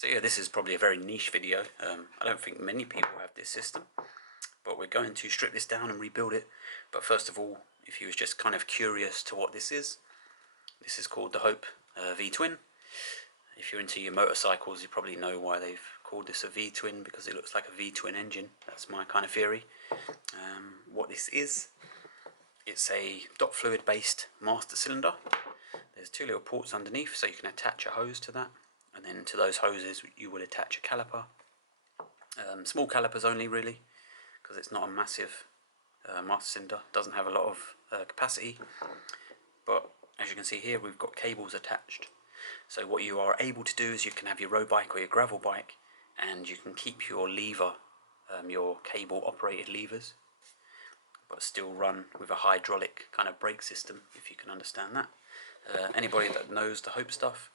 So yeah, this is probably a very niche video. I don't think many people have this system, but we're going to strip this down and rebuild it. But first of all, if you was just kind of curious to what this is called the Hope V-twin. If you're into your motorcycles, you probably know why they've called this a V-twin, because it looks like a V-twin engine. That's my kind of theory. What this is, it's a dot fluid based master cylinder. There's two little ports underneath, so you can attach a hose to that, and then to those hoses you would attach a caliper. Small calipers only, really, because it's not a massive master cylinder. Doesn't have a lot of capacity, but as you can see here, we've got cables attached. So what you are able to do is you can have your road bike or your gravel bike, and you can keep your lever, your cable operated levers, but still run with a hydraulic kind of brake system, if you can understand that. Anybody that knows the Hope stuff,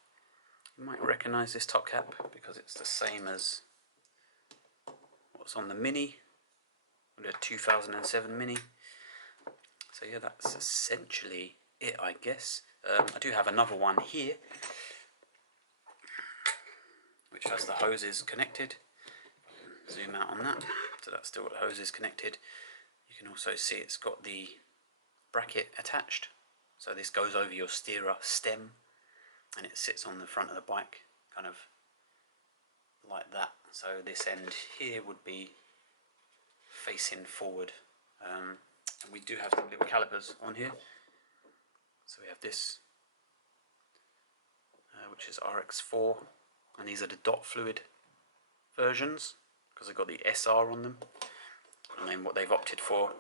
you might recognise this top cap, because it's the same as what's on the Mini, the 2007 Mini. So yeah, that's essentially it, I guess. I do have another one here, which has the hoses connected. Zoom out on that. So that's still got the hoses connected. You can also see it's got the bracket attached. So this goes over your steerer stem, and it sits on the front of the bike, kind of like that. So this end here would be facing forward. And we do have some little calipers on here. So we have this, which is RX4, and these are the dot fluid versions, because they've got the SR on them. And then what they've opted for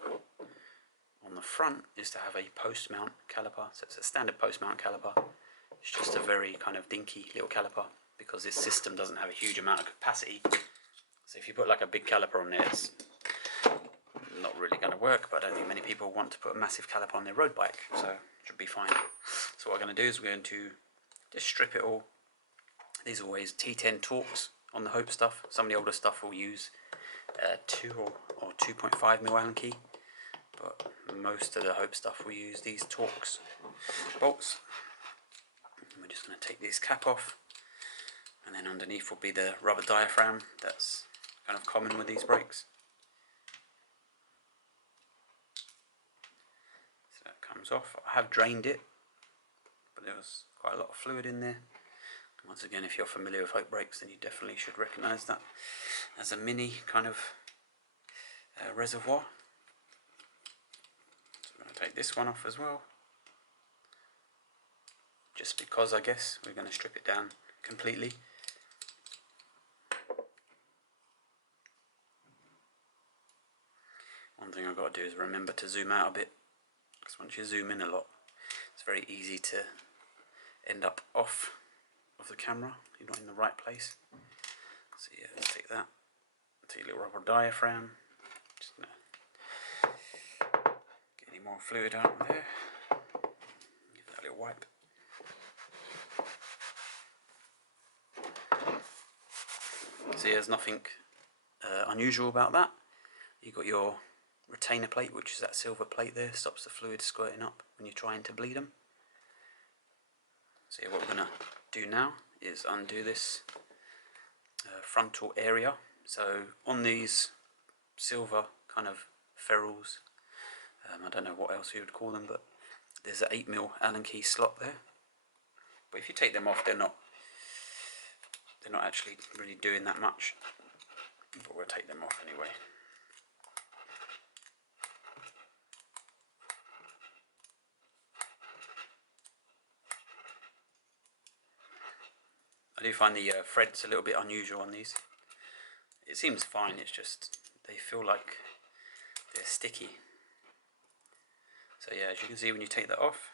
on the front is to have a post mount caliper. So it's a standard post mount caliper. It's just a very kind of dinky little caliper, because this system doesn't have a huge amount of capacity. So if you put like a big caliper on there, it's not really going to work, but I don't think many people want to put a massive caliper on their road bike, so it should be fine. So what we're going to do is we're going to just strip it all. These are always T10 Torx on the Hope stuff. Some of the older stuff will use 2 or 2.5mm Allen key, but most of the Hope stuff will use these Torx bolts. And we're just going to take this cap off, and then underneath will be the rubber diaphragm that's kind of common with these brakes. So that comes off. I have drained it, but there was quite a lot of fluid in there. Once again, if you're familiar with Hope brakes, then you definitely should recognise that as a mini kind of reservoir. So we're going to take this one off as well, just because I guess we're going to strip it down completely. One thing I've got to do is remember to zoom out a bit, because once you zoom in a lot, it's very easy to end up off of the camera. You're not in the right place. So yeah, let's take that. Take a little rubber diaphragm. Just gonna get any more fluid out of there. Give that a little wipe. So yeah, there's nothing unusual about that. You've got your retainer plate, which is that silver plate there, stops the fluid squirting up when you're trying to bleed them. So yeah, what we're going to do now is undo this frontal area. So on these silver kind of ferrules, I don't know what else you would call them, but there's an 8mm Allen key slot there. But if you take them off, they're not actually really doing that much. But we'll take them off anyway. I do find the threads a little bit unusual on these. It seems fine, it's just they feel like they're sticky. So yeah, as you can see, when you take that off,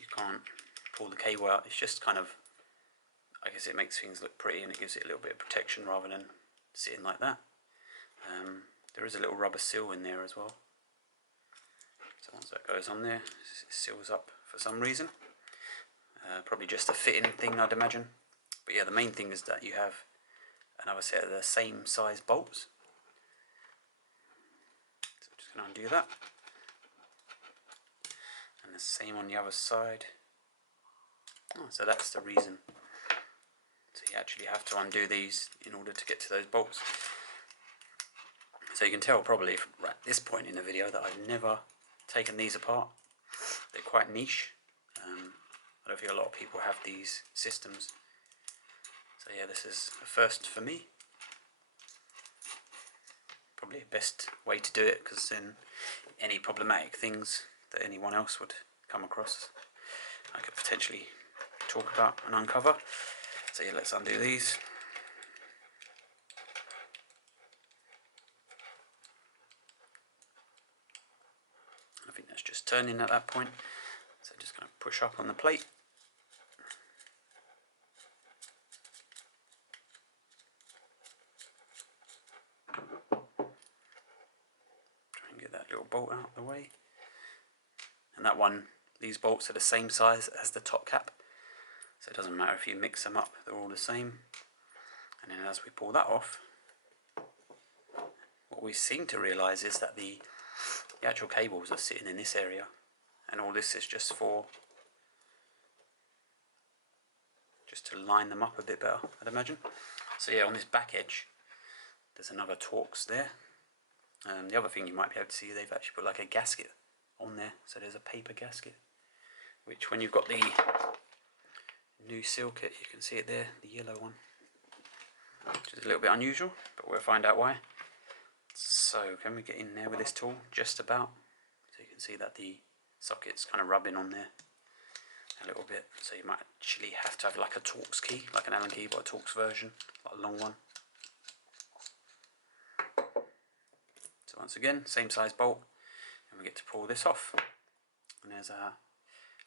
you can't pull the cable out. It's just kind of, I guess it makes things look pretty, and it gives it a little bit of protection rather than sitting like that. There is a little rubber seal in there as well. So once that goes on there, it seals up for some reason. Probably just a fitting thing, I'd imagine. But yeah, the main thing is that you have another set of the same size bolts. So I'm just going to undo that. And the same on the other side. Oh, so that's the reason So you actually have to undo these in order to get to those bolts. So you can tell probably at this point in the video that I've never taken these apart. They're quite niche. I don't think a lot of people have these systems. So yeah, this is a first for me. Probably the best way to do it, because then any problematic things that anyone else would come across, I could potentially talk about and uncover. So yeah, let's undo these. I think that's just turning at that point. So just going to push up on the plate. Try and get that little bolt out of the way. And that one, these bolts are the same size as the top cap. So it doesn't matter if you mix them up, they're all the same. And then as we pull that off, what we seem to realise is that the actual cables are sitting in this area, and all this is just to line them up a bit better, I'd imagine. So yeah, on this back edge there's another Torx there. The other thing you might be able to see, they've actually put like a gasket on there, so there's a paper gasket, which when you've got the new seal kit, you can see it there, the yellow one, which is a little bit unusual, but we'll find out why. So can we get in there with this tool? Just about. So you can see that the socket's kind of rubbing on there a little bit. So you might actually have to have like a Torx key, like an Allen key, but a Torx version, like a long one. So once again, same size bolt, and we get to pull this off. And there's a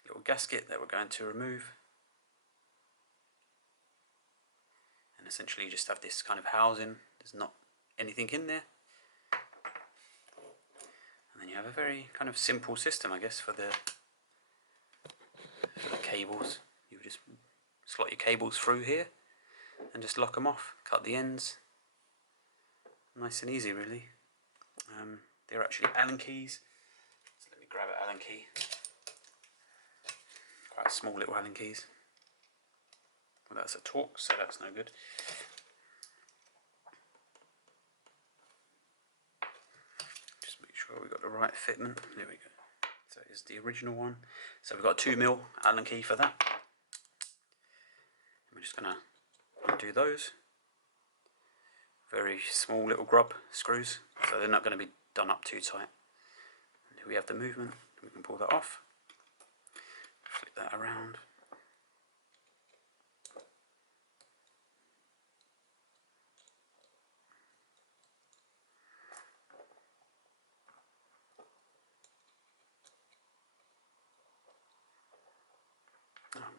little gasket that we're going to remove. And essentially you just have this kind of housing. There's not anything in there. And then you have a very kind of simple system, I guess, for the cables. You just slot your cables through here and just lock them off, cut the ends. Nice and easy, really. They're actually Allen keys. So let me grab an Allen key. Quite small little Allen keys. Well, that's a Torx, so that's no good. Just make sure we've got the right fitment. There we go. So it's the original one. So we've got a 2mm Allen key for that. We're just going to undo those. Very small little grub screws, so they're not going to be done up too tight. And we have the movement, we can pull that off. Flip that around.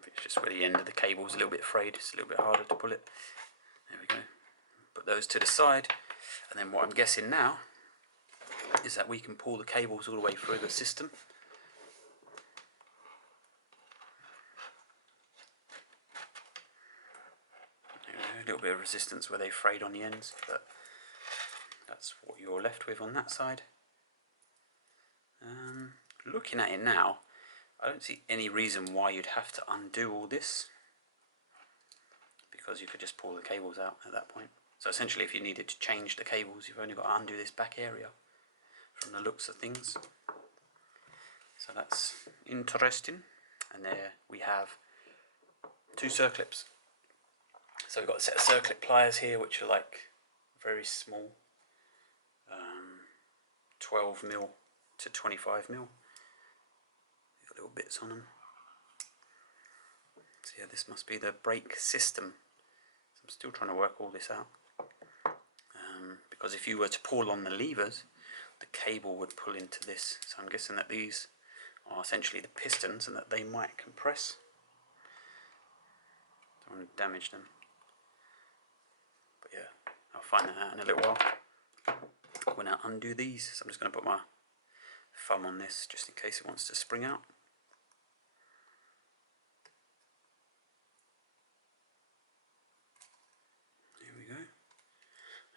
It's just where the end of the cable is a little bit frayed, it's a little bit harder to pull it. There we go. Put those to the side, and then what I'm guessing now is that we can pull the cables all the way through the system. A little bit of resistance where they frayed on the ends, but that's what you're left with on that side. Looking at it now, I don't see any reason why you'd have to undo all this, because you could just pull the cables out at that point. So essentially, if you needed to change the cables, you've only got to undo this back area from the looks of things. So that's interesting. And there we have two circlips. So we've got a set of circlip pliers here, which are like very small, 12mm to 25mm. Got little bits on them. So yeah, this must be the brake system. So I'm still trying to work all this out. Because if you were to pull on the levers, the cable would pull into this. So I'm guessing that these are essentially the pistons and that they might compress. Don't want to damage them. But yeah, I'll find that out in a little while. We'll now undo these. So I'm just going to put my thumb on this just in case it wants to spring out. There we go.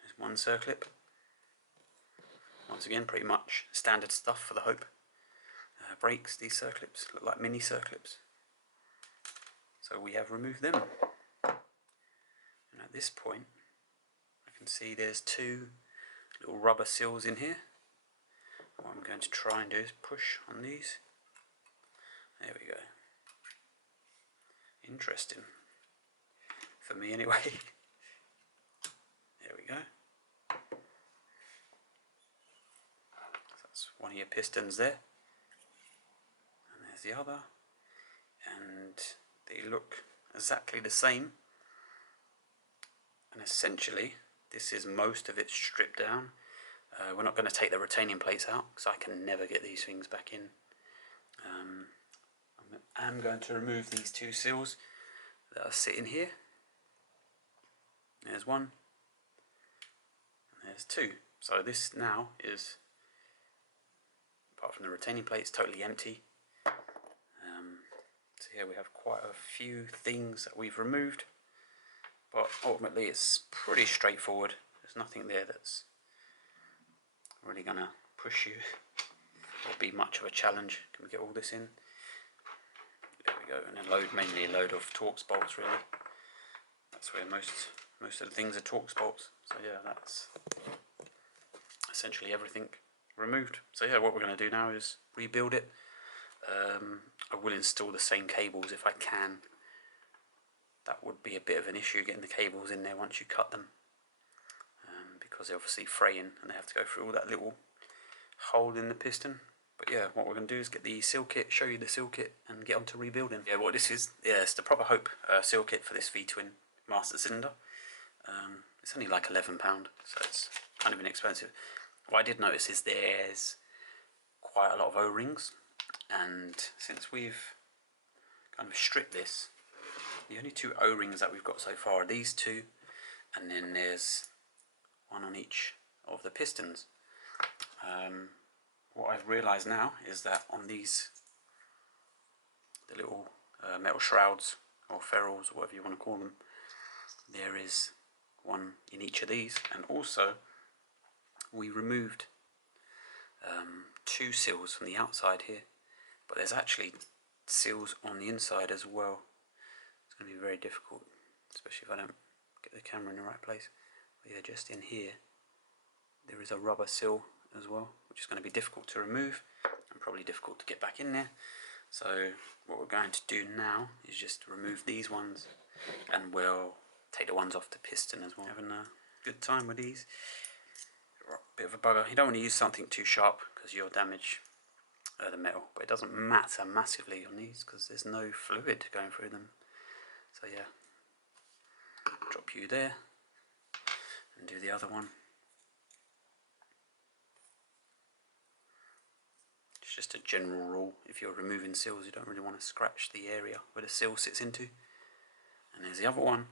There's one circlip. Once again, pretty much standard stuff for the Hope. Brakes, these circlips look like mini circlips. So we have removed them. this point I can see there's two little rubber seals in here. What I'm going to try and do is push on these. There we go. Interesting. For me anyway. There we go. So that's one of your pistons there. And there's the other. And they look exactly the same. And essentially, this is most of it stripped down. We're not going to take the retaining plates out because I can never get these things back in. I'm going to remove these two seals that are sitting here. There's one, and there's two. So this now is, apart from the retaining plates, totally empty. So here we have quite a few things that we've removed, but ultimately it's pretty straightforward. There's nothing there that's really going to push you or be much of a challenge. Can we get all this in? There we go, and then mainly a load of Torx bolts really. That's where most of the things are Torx bolts. So yeah, that's essentially everything removed. So yeah, what we're going to do now is rebuild it. I will install the same cables if I can. That would be a bit of an issue getting the cables in there once you cut them, because they're obviously fraying and they have to go through all that little hole in the piston. But yeah, what we're going to do is get the seal kit, show you the seal kit, and get on to rebuilding. Yeah, what this is, yeah, it's the Proper Hope seal kit for this V-twin master cylinder. It's only like £11, so it's kind of inexpensive. What I did notice is there's quite a lot of O-rings, and since we've kind of stripped this, the only two O-rings that we've got so far are these two, and then there's one on each of the pistons. What I've realised now is that on these, the little metal shrouds or ferrules or whatever you want to call them, there is one in each of these, and also we removed two seals from the outside here, but there's actually seals on the inside as well. It's going to be very difficult, especially if I don't get the camera in the right place. But yeah, just in here there is a rubber seal as well, which is going to be difficult to remove and probably difficult to get back in there. So what we're going to do now is just remove these ones, and we'll take the ones off the piston as well. Having a good time with these. Bit of a bugger. You don't want to use something too sharp because you'll damage the metal, but it doesn't matter massively on these because there's no fluid going through them. So yeah, drop you there and do the other one. It's just a general rule, if you're removing seals you don't really want to scratch the area where the seal sits into. And there's the other one.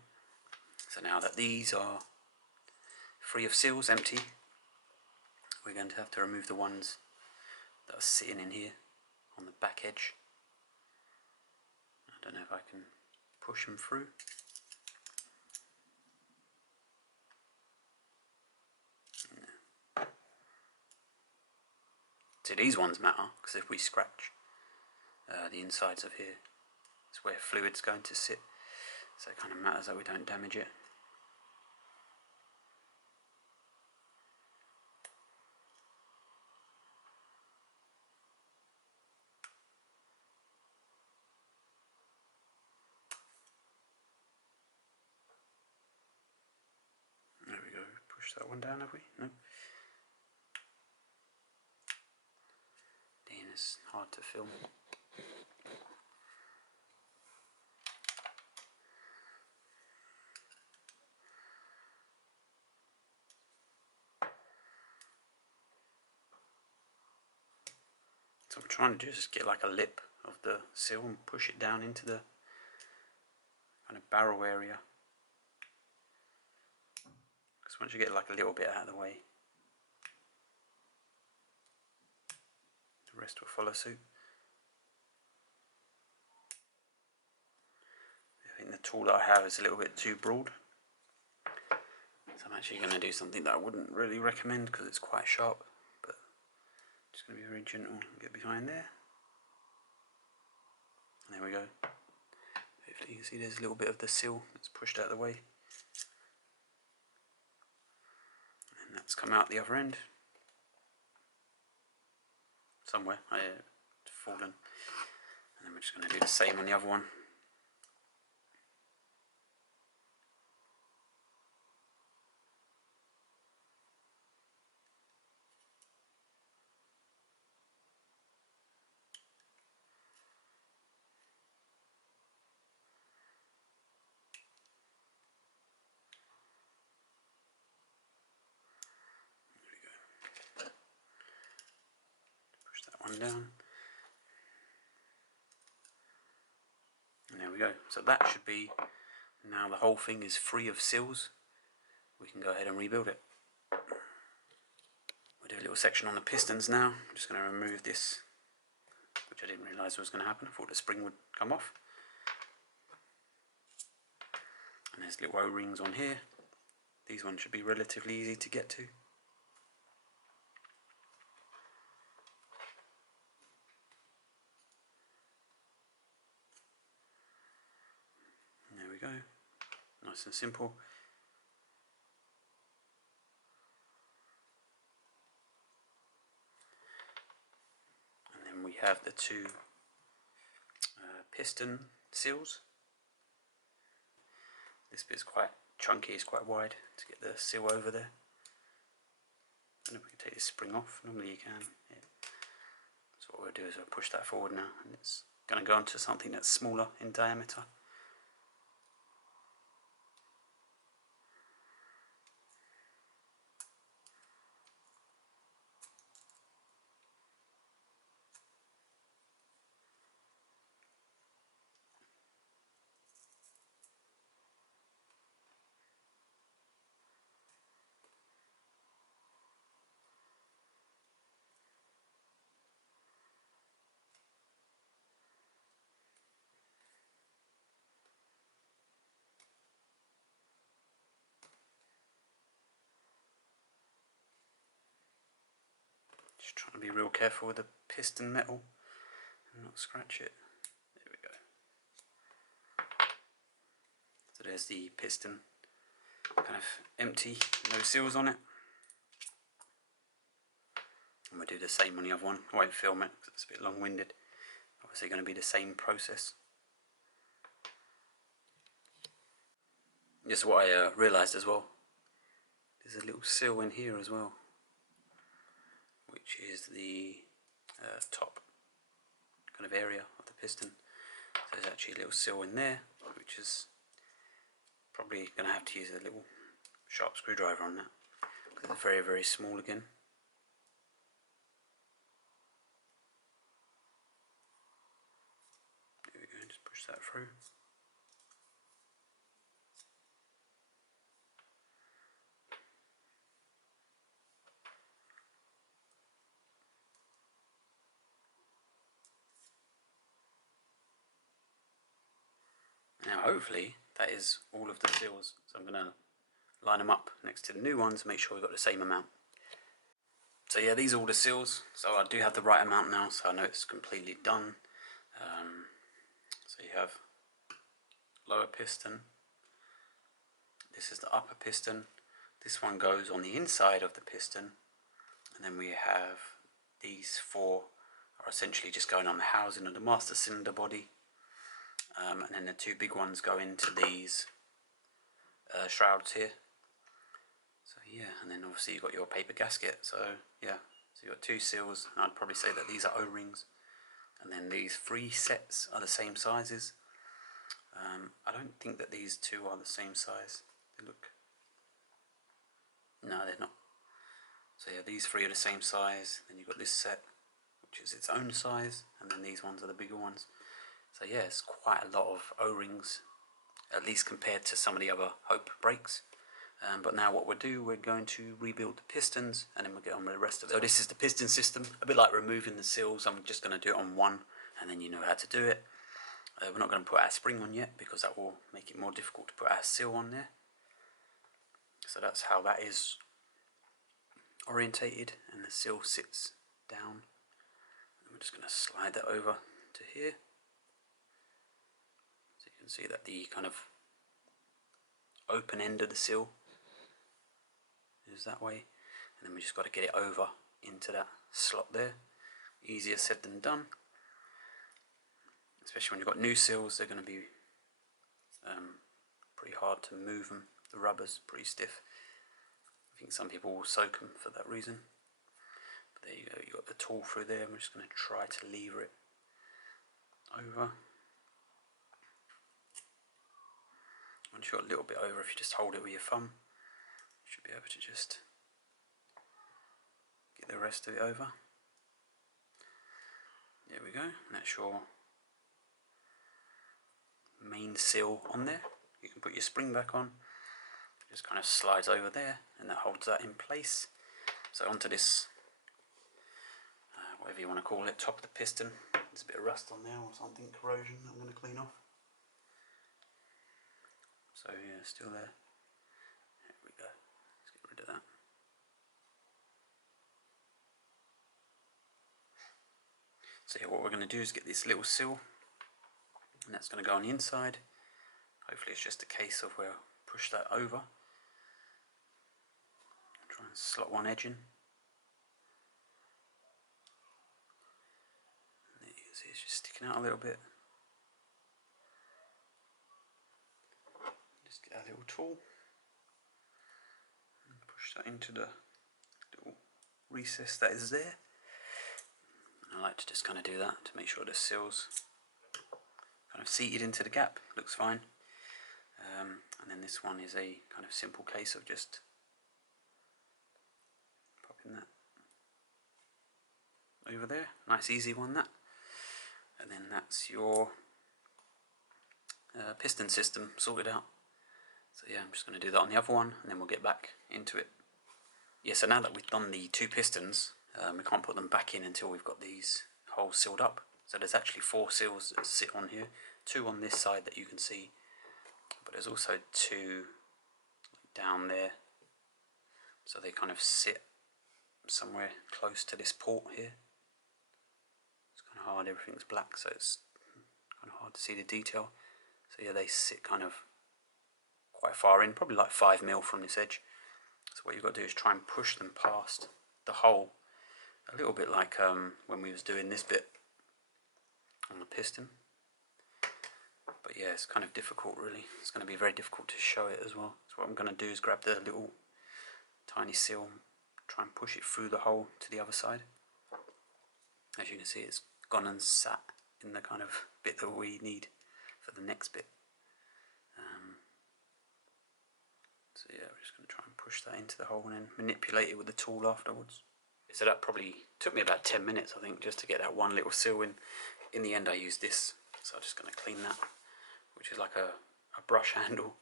So now that these are free of seals, empty, we're going to have to remove the ones that are sitting in here on the back edge. I don't know if I can push them through. So these ones matter, because if we scratch the insides of here, it's where fluid's going to sit, so it kind of matters that we don't damage it. There we go, push that one down, have we? No. Damn, it's hard to film. So what I'm trying to do is just get like a lip of the seal and push it down into the kind of barrel area. Because once you get like a little bit out of the way, the rest will follow suit. I think the tool that I have is a little bit too broad. So I'm actually going to do something that I wouldn't really recommend because it's quite sharp. But I'm just going to be very gentle and get behind there. And there we go. Hopefully you can see there's a little bit of the seal that's pushed out of the way. bits come out the other end. Somewhere, it's fallen. And then we're just going to do the same on the other one. One down, and there we go. So that should be, now the whole thing is free of seals, we can go ahead and rebuild it. We'll do a little section on the pistons now. I'm just going to remove this, which I didn't realise was going to happen. I thought the spring would come off. And there's little O-rings on here. These ones should be relatively easy to get to. There we go, nice and simple. And then we have the two piston seals. This bit's quite chunky, it's quite wide to get the seal over there. I don't know if we can take this spring off. Normally you can. Yeah. So what we'll do is we'll push that forward now, and it's going to go onto something that's smaller in diameter. Just trying to be real careful with the piston metal and not scratch it. There we go. So there's the piston, kind of empty, no seals on it. And we'll do the same on the other one. I won't film it because it's a bit long-winded. Obviously going to be the same process. Just what I realised as well, there's a little seal in here as well, which is the top kind of area of the piston. So there's actually a little seal in there, which is probably going to have to use a little sharp screwdriver on that, because it's very, very small again. There we go, just push that through. Now hopefully that is all of the seals, so I'm going to line them up next to the new ones, make sure we've got the same amount. So yeah, these are all the seals, so I do have the right amount now, so I know it's completely done. So you have lower piston, this is the upper piston, this one goes on the inside of the piston, and then we have these four are essentially just going on the housing of the master cylinder body. And then the two big ones go into these shrouds here. So yeah, and then obviously you've got your paper gasket. So yeah, so you've got two seals. I'd probably say that these are O-rings. And then these three sets are the same sizes. I don't think that these two are the same size. They look... No, they're not. So yeah, these three are the same size. Then you've got this set, which is its own size. And then these ones are the bigger ones. So yeah, it's quite a lot of O-rings, at least compared to some of the other Hope brakes. But now what we'll do, we're going to rebuild the pistons, and then we'll get on with the rest of it. So this is the piston system, a bit like removing the seals. I'm just going to do it on one, and then you know how to do it. We're not going to put our spring on yet, because that will make it more difficult to put our seal on there. So that's how that is orientated, and the seal sits down. And we're just going to slide that over to here. So you can see that the kind of open end of the seal is that way. and then we just got to get it over into that slot there. Easier said than done, especially when you've got new seals. They're going to be pretty hard to move them. The rubber's pretty stiff. I think some people will soak them for that reason. But there you go, you've got the tool through there. I'm just going to try to lever it over. Once you've got a little bit over, if you just hold it with your thumb, you should be able to just get the rest of it over. There we go, and that's your main seal on there. You can put your spring back on, it just kind of slides over there, and that holds that in place. So onto this, whatever you want to call it, top of the piston. There's a bit of rust on there or something, corrosion, that I'm going to clean off. So yeah, still there. There we go. Let's get rid of that. So yeah, what we're going to do is get this little seal, and that's going to go on the inside. Hopefully it's just a case of where push that over. Try and slot one edge in. And there you can see it's just sticking out a little bit. Just get our little tool and push that into the little recess that is there. I like to just kind of do that to make sure the seal's kind of seated into the gap. Looks fine. And then this one is a kind of simple case of just popping that over there. Nice easy one, that. And then that's your piston system sorted out. So yeah, I'm just going to do that on the other one, and then we'll get back into it. Yeah, so now that we've done the two pistons, we can't put them back in until we've got these holes sealed up. So there's actually 4 seals that sit on here, 2 on this side that you can see, but there's also 2 down there. So they kind of sit somewhere close to this port here. It's kind of hard, everything's black, so it's kind of hard to see the detail. So yeah, they sit kind of quite far in, probably like 5 mil from this edge. So what you've got to do is try and push them past the hole, a little bit like when we was doing this bit on the piston. But yeah, it's kind of difficult really. It's going to be very difficult to show it as well. So what I'm going to do is grab the little tiny seal, try and push it through the hole to the other side. As you can see, it's gone and sat in the kind of bit that we need for the next bit. So yeah, we're just going to try and push that into the hole and then manipulate it with the tool afterwards. So that probably took me about 10 minutes, I think, just to get that one little seal in. In the end I used this, so I'm just going to clean that, which is like a brush handle.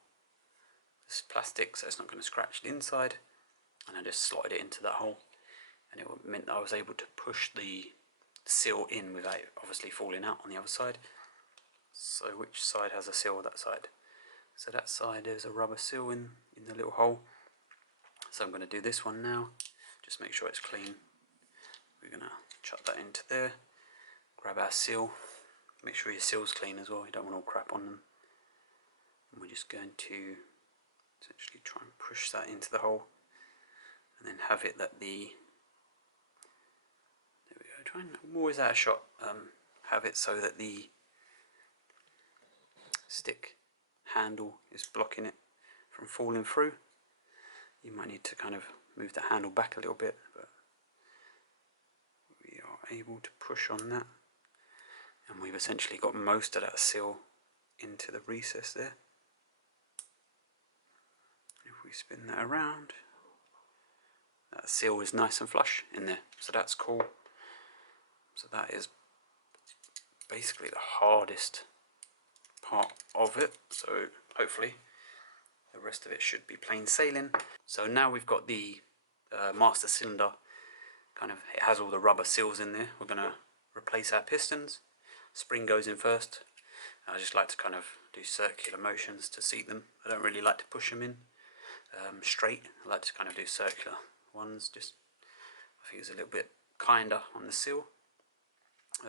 This is plastic, so it's not going to scratch the inside. And I just slotted it into that hole, and it meant that I was able to push the seal in without it obviously falling out on the other side. So which side has a seal? That side. So that side there's a rubber seal in the little hole. So I'm going to do this one now. Just make sure it's clean. We're going to chuck that into there. Grab our seal. Make sure your seal's clean as well. You don't want all crap on them. And we're just going to essentially try and push that into the hole, and then have it that the, there we go, try and, I'm always out of shot, have it so that the stick handle is blocking it from falling through. You might need to kind of move the handle back a little bit, but we are able to push on that, and we've essentially got most of that seal into the recess there. If we spin that around, that seal is nice and flush in there, so that's cool. So that is basically the hardest part of it, so hopefully the rest of it should be plain sailing. So now we've got the master cylinder, kind of, it has all the rubber seals in there. We're going to replace our pistons. Spring goes in first. I just like to kind of do circular motions to seat them. I don't really like to push them in straight. I like to kind of do circular ones, just I think it's a little bit kinder on the seal.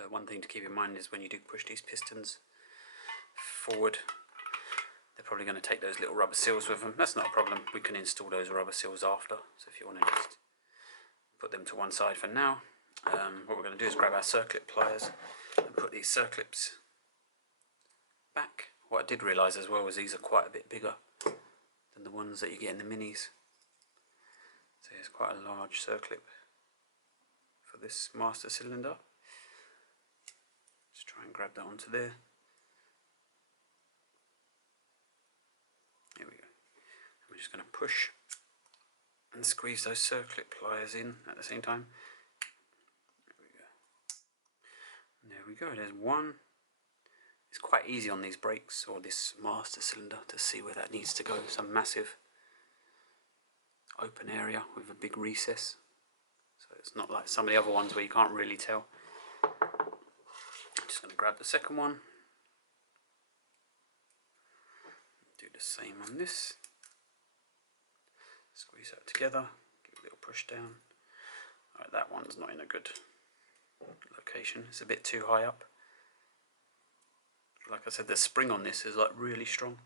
One thing to keep in mind is when you do push these pistons forward, they're probably going to take those little rubber seals with them. That's not a problem. We can install those rubber seals after. So if you want to just put them to one side for now. What we're going to do is grab our circlip pliers and put these circlips back. What I did realise as well was these are quite a bit bigger than the ones that you get in the minis. So it's quite a large circlip for this master cylinder. Just try and grab that onto there. There we go. We're just going to push and squeeze those circlip pliers in at the same time. There we go. There's one. It's quite easy on these brakes or this master cylinder to see where that needs to go. Some massive open area with a big recess. So it's not like some of the other ones where you can't really tell. I'm just going to grab the second one. Do the same on this. Squeeze that together. Give it a little push down. Alright, that one's not in a good location. It's a bit too high up. Like I said, the spring on this is like really strong.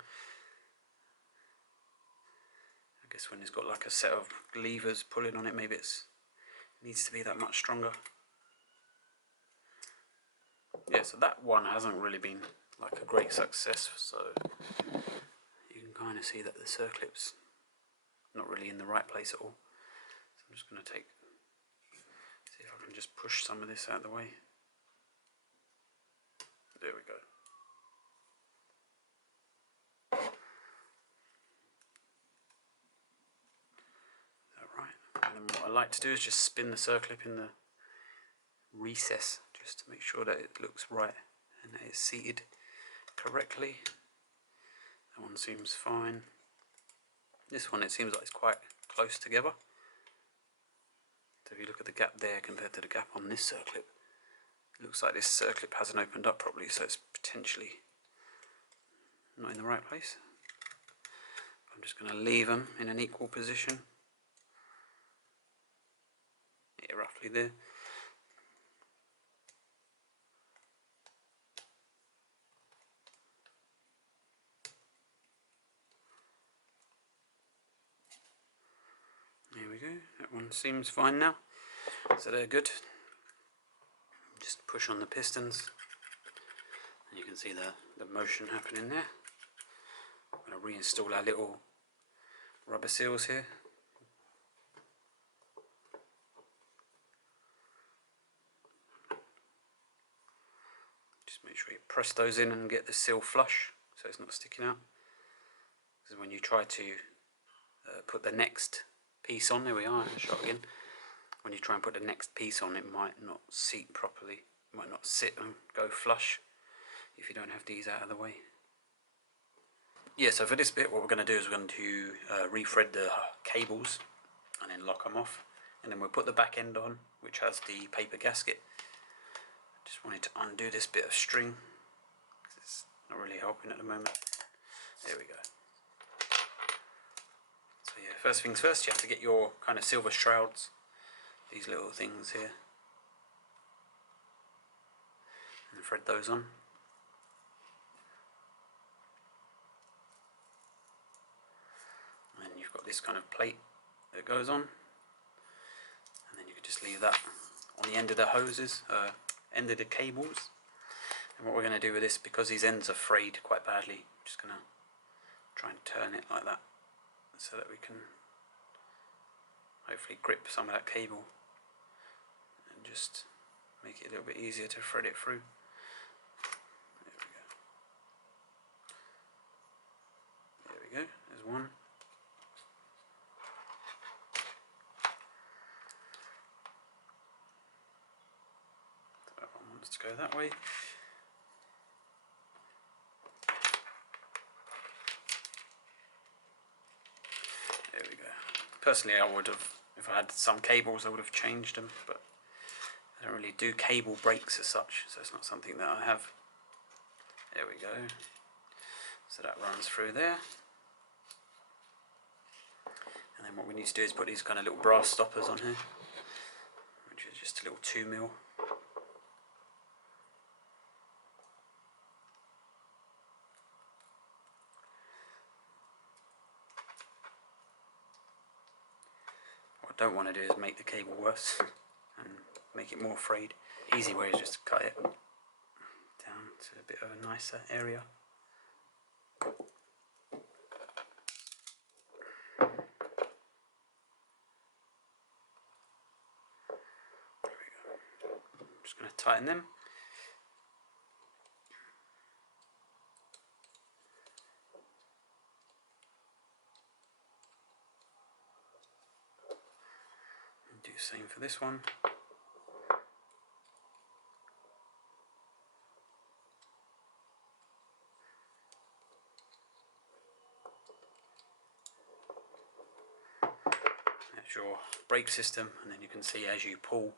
I guess when it's got like a set of levers pulling on it, maybe it needs to be that much stronger. Yeah, so that one hasn't really been like a great success, so you can kind of see that the circlip's not really in the right place at all. So I'm just going to see if I can just push some of this out of the way. There we go. And then what I like to do is just spin the circlip in the recess just to make sure that it looks right and that it's seated correctly. That one seems fine. This one, it seems like it's quite close together. So if you look at the gap there compared to the gap on this circlip, it looks like this circlip hasn't opened up properly, so it's potentially not in the right place. I'm just going to leave them in an equal position. Yeah, roughly there. There we go, that one seems fine now. So they're good. Just push on the pistons and you can see the motion happening there. I'm going to reinstall our little rubber seals here. Just make sure you press those in and get the seal flush so it's not sticking out. Because when you try to put the next piece on, there we are, shot again. When you try and put the next piece on, it might not seat properly. It might not sit and go flush if you don't have these out of the way. Yeah, so for this bit what we're going to do is we're going to re-thread the cables and then lock them off. And then we'll put the back end on, which has the paper gasket. Just wanted to undo this bit of string because it's not really helping at the moment. There we go. So yeah, first things first, you have to get your kind of silver shrouds, these little things here, and thread those on. And you've got this kind of plate that goes on, and then you can just leave that on the end of the hoses, end of the cables. And what we're going to do with this, because these ends are frayed quite badly, I'm just going to try and turn it like that so that we can hopefully grip some of that cable and just make it a little bit easier to thread it through. There we go, there's one. That one wants to go that way. There we go. Personally, I would have, if I had some cables, I would have changed them, but I don't really do cable brakes as such, so it's not something that I have. There we go. So that runs through there. And then what we need to do is put these kind of little brass stoppers on here, which is just a little 2mm. What I don't want to do is make the cable worse and make it more frayed. Easy way is just to cut it down to a bit of a nicer area. There we go. I'm just going to tighten them. And do the same for this one. Your brake system, and then you can see as you pull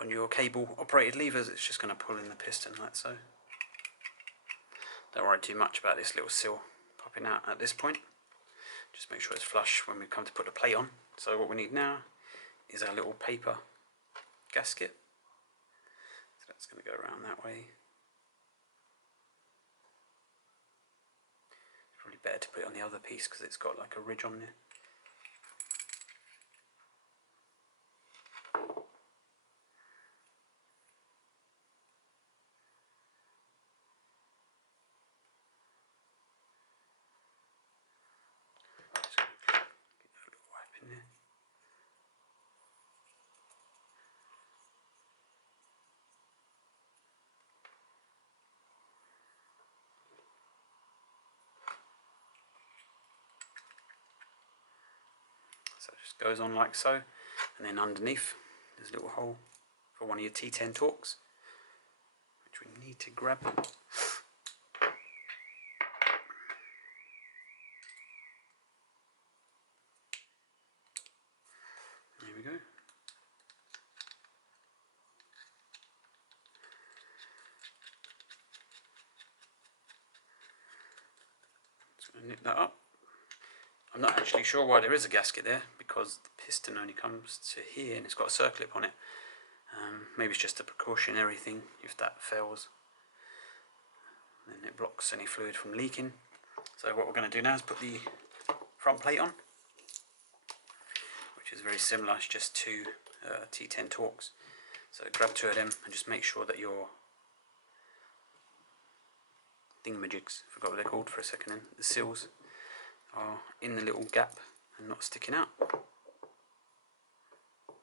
on your cable operated levers, it's just going to pull in the piston like so. Don't worry too much about this little seal popping out at this point. Just make sure it's flush when we come to put the plate on. So what we need now is our little paper gasket. So that's going to go around that way. It's probably better to put it on the other piece because it's got like a ridge on there. So it just goes on like so, and then underneath there's a little hole for one of your T10 Torx, which we need to grab. There we go. Just going to nip that up. I'm not actually sure why there is a gasket there, because the piston only comes to here and it's got a circlip on it. Maybe it's just a precautionary thing if that fails. Then it blocks any fluid from leaking. So what we're going to do now is put the front plate on, which is very similar, it's just two T10 Torx. So grab two of them and just make sure that your thingamajigs, forgot what they're called for a second then, the seals are in the little gap and not sticking out.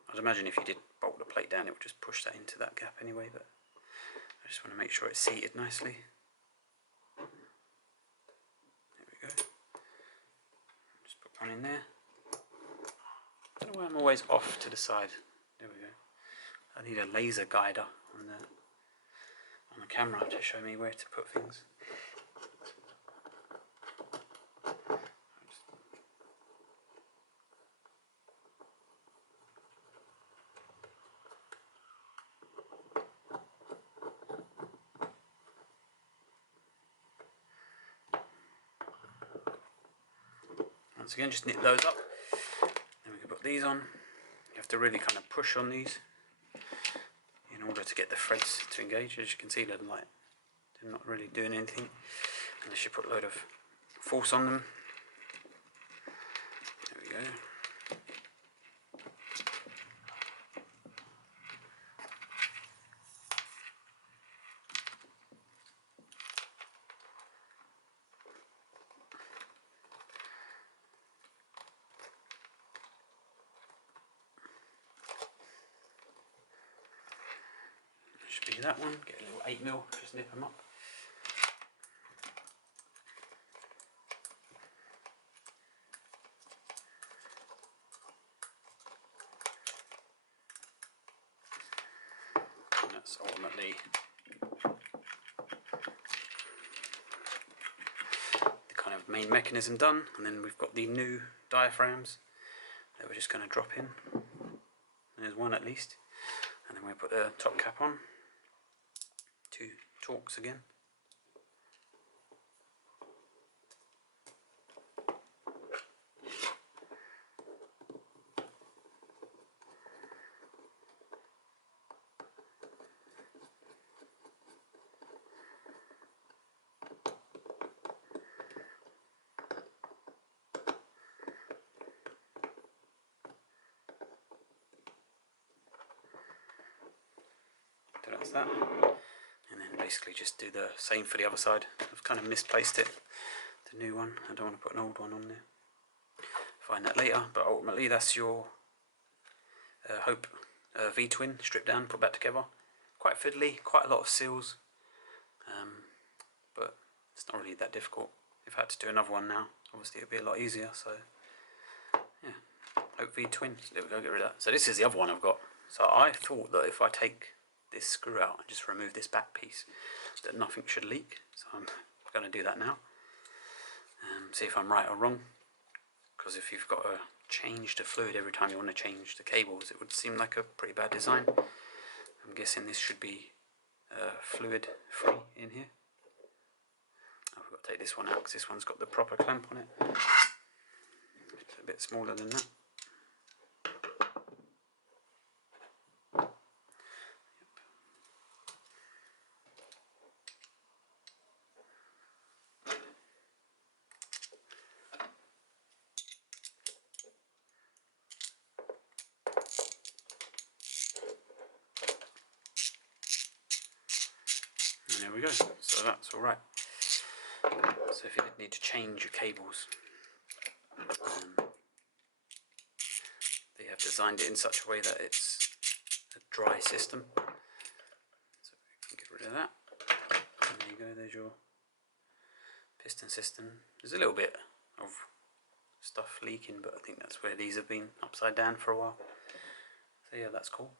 I'd imagine if you did bolt the plate down it would just push that into that gap anyway, but I just want to make sure it's seated nicely. There we go. Just put one in there. I don't know why I'm always off to the side. There we go. I need a laser guider on the camera to show me where to put things. Once again, just knit those up. Then we can put these on. You have to really kind of push on these in order to get the threads to engage. As you can see, they're not really doing anything unless you put a load of force on them. There we go. Should be that one. Get a little 8mm, just nip them up. And that's ultimately the kind of main mechanism done. And then we've got the new diaphragms that we're just going to drop in. There's one at least. And then we put the top cap on. Two Torx again. that's that. And then basically just do the same for the other side. I've kind of misplaced it, the new one. I don't want to put an old one on there. Find that later, but ultimately that's your Hope V-twin stripped down, put back together. Quite fiddly, quite a lot of seals, but it's not really that difficult. If I had to do another one now, obviously it would be a lot easier. So yeah, Hope V-twin. So there we go, get rid of that. So this is the other one I've got. So I thought that if I take this screw out and just remove this back piece, that nothing should leak. So I'm going to do that now. See if I'm right or wrong. Because if you've got to change the fluid every time you want to change the cables, it would seem like a pretty bad design. I'm guessing this should be fluid free in here. I've got to take this one out because this one's got the proper clamp on it. It's a bit smaller than that. And there we go, so that's alright. So if you did need to change your cables, they have designed it in such a way that it's a dry system. So we can get rid of that. And there you go, there's your piston system. There's a little bit of stuff leaking, but I think that's where these have been upside down for a while. So yeah, that's cool.